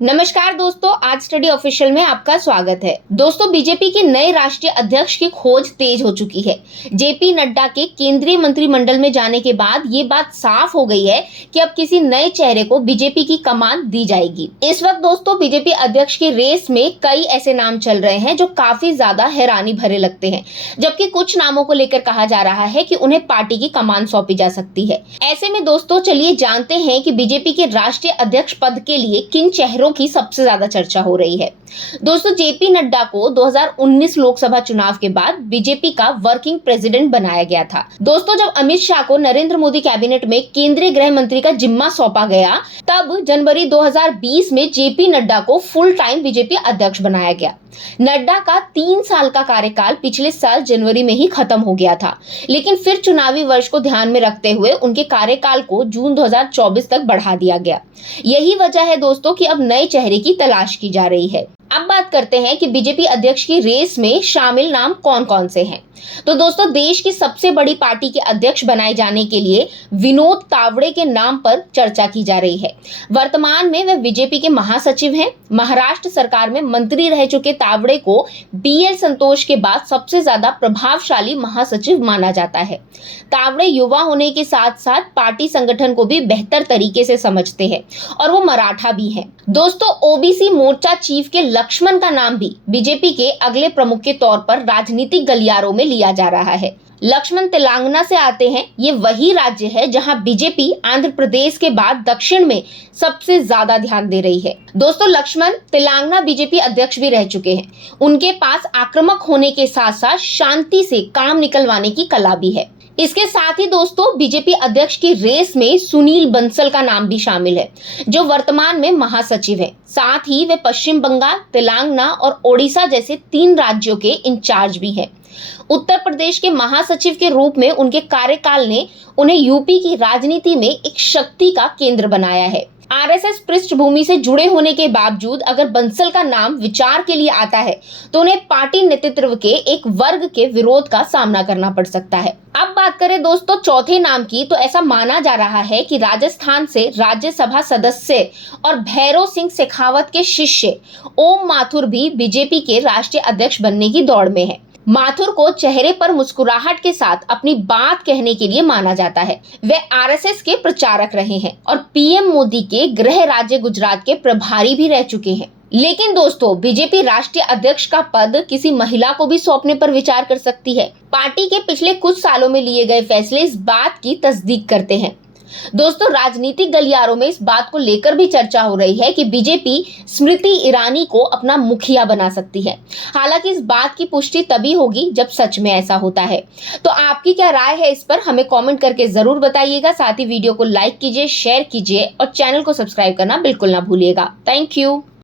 नमस्कार दोस्तों, आज स्टडी ऑफिशियल में आपका स्वागत है। दोस्तों, बीजेपी के नए राष्ट्रीय अध्यक्ष की खोज तेज हो चुकी है। जेपी नड्डा के केंद्रीय मंत्रिमंडल में जाने के बाद ये बात साफ हो गई है कि अब किसी नए चेहरे को बीजेपी की कमान दी जाएगी। इस वक्त दोस्तों बीजेपी अध्यक्ष की रेस में कई ऐसे नाम चल रहे हैं जो काफी ज्यादा हैरानी भरे लगते हैं, जबकि कुछ नामों को लेकर कहा जा रहा है कि उन्हें पार्टी की कमान सौंपी जा सकती है। ऐसे में दोस्तों चलिए जानते हैं कि बीजेपी के राष्ट्रीय अध्यक्ष पद के लिए किन चेहरों की सबसे ज्यादा चर्चा हो रही है। दोस्तों, जेपी नड्डा को 2019 लोकसभा चुनाव के बाद बीजेपी का वर्किंग प्रेसिडेंट बनाया गया था। दोस्तों, जब अमित शाह को नरेंद्र मोदी कैबिनेट में केंद्रीय गृह मंत्री का जिम्मा सौंपा गया, तब जनवरी 2020 में जेपी नड्डा को फुल टाइम बीजेपी अध्यक्ष बनाया गया। नड्डा का 3 साल का कार्यकाल पिछले साल जनवरी में ही खत्म हो गया था, लेकिन फिर चुनावी वर्ष को ध्यान में रखते हुए उनके कार्यकाल को जून 2024 तक बढ़ा दिया गया। यही वजह है दोस्तों कि अब नए चेहरे की तलाश की जा रही है। अब बात करते हैं कि बीजेपी अध्यक्ष की रेस में शामिल नाम कौन कौन से हैं। तो दोस्तों, देश की सबसे बड़ी पार्टी के अध्यक्ष बनाए जाने के लिए विनोद तावड़े के नाम पर चर्चा की जा रही है। वर्तमान में वे बीजेपी के महासचिव हैं। महाराष्ट्र सरकार में मंत्री रह चुके तावड़े को बीएल संतोष के बाद सबसे ज्यादा प्रभावशाली महासचिव माना जाता है। तावड़े युवा होने के साथ साथ पार्टी संगठन को भी बेहतर तरीके से समझते हैं और वो मराठा भी हैं। दोस्तों, ओबीसी मोर्चा चीफ के लक्ष्मण का नाम भी बीजेपी के अगले प्रमुख के तौर पर राजनीतिक गलियारों में लिया जा रहा है। लक्ष्मण तेलंगाना से आते हैं। ये वही राज्य है जहां बीजेपी आंध्र प्रदेश के बाद दक्षिण में सबसे ज्यादा ध्यान दे रही है। दोस्तों, लक्ष्मण तेलंगाना बीजेपी अध्यक्ष भी रह चुके हैं। उनके पास आक्रामक होने के साथ साथ शांति से काम निकलवाने की कला भी है। इसके साथ ही दोस्तों बीजेपी अध्यक्ष की रेस में सुनील बंसल का नाम भी शामिल है, जो वर्तमान में महासचिव है। साथ ही वे पश्चिम बंगाल, तेलंगाना और ओडिशा जैसे 3 राज्यों के इंचार्ज भी हैं। उत्तर प्रदेश के महासचिव के रूप में उनके कार्यकाल ने उन्हें यूपी की राजनीति में एक शक्ति का केंद्र बनाया है। आरएसएस पृष्ठभूमि से जुड़े होने के बावजूद अगर बंसल का नाम विचार के लिए आता है तो उन्हें पार्टी नेतृत्व के एक वर्ग के विरोध का सामना करना पड़ सकता है। अब बात करें दोस्तों चौथे नाम की, तो ऐसा माना जा रहा है कि राजस्थान से राज्यसभा सदस्य और भैरव सिंह शेखावत के शिष्य ओम माथुर भी बीजेपी के राष्ट्रीय अध्यक्ष बनने की दौड़ में है। माथुर को चेहरे पर मुस्कुराहट के साथ अपनी बात कहने के लिए माना जाता है। वे आरएसएस के प्रचारक रहे हैं और पीएम मोदी के गृह राज्य गुजरात के प्रभारी भी रह चुके हैं। लेकिन दोस्तों, बीजेपी राष्ट्रीय अध्यक्ष का पद किसी महिला को भी सौंपने पर विचार कर सकती है। पार्टी के पिछले कुछ सालों में लिए गए फैसले इस बात की तस्दीक करते हैं। दोस्तों, राजनीतिक गलियारों में इस बात को लेकर भी चर्चा हो रही है कि बीजेपी स्मृति ईरानी को अपना मुखिया बना सकती है। हालांकि इस बात की पुष्टि तभी होगी जब सच में ऐसा होता है। तो आपकी क्या राय है इस पर, हमें कमेंट करके जरूर बताइएगा। साथ ही वीडियो को लाइक कीजिए, शेयर कीजिए और चैनल को सब्सक्राइब करना बिल्कुल ना भूलिएगा। Thank you.